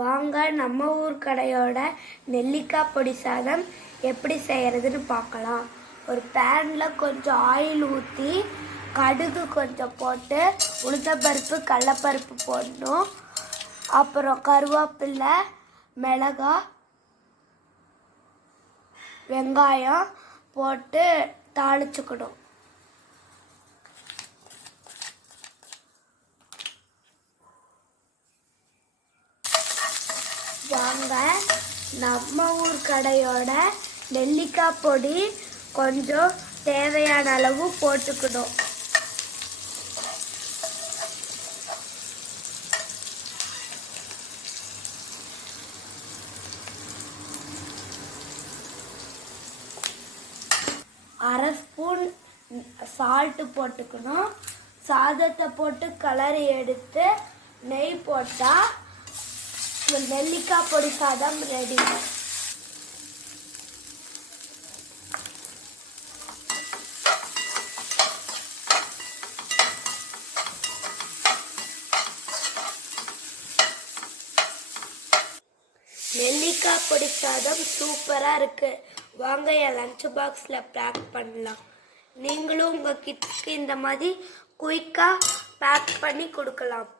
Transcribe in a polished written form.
வாங்க நம்ம ஊர் கடையோட நெல்லிக்காய் பொடி சாதம் எப்படி செய்கிறதுன்னு பார்க்கலாம். ஒரு பேனில் கொஞ்சம் ஆயில் ஊற்றி கடுகு கொஞ்சம் போட்டு உளுந்தம்பருப்பு கடலப்பருப்பு போடணும். அப்புறம் கருவேப்பிலை, மிளகாய், வெங்காயம் போட்டு தாளிச்சுக்கணும். வாங்க நம்ம ஊர் கடையோட நெல்லிக்காய் பொடி கொஞ்சம் தேவையான அளவு போட்டுக்கணும். அரை ஸ்பூன் சால்ட்டு போட்டுக்கணும். சாதத்தை போட்டு கலரி எடுத்து நெய் போட்டால் நெல்லிக்காய் பொடி சாதம் ரெடி. நெல்லிக்காய் பொடி சாதம் சூப்பராக இருக்குது. வாங்க என் லஞ்ச் பாக்ஸில் பேக் பண்ணலாம். நீங்களும் உங்கள் கிட்ஸ்க்கு இந்த மாதிரி குயிக்காக பேக் பண்ணி கொடுக்கலாம்.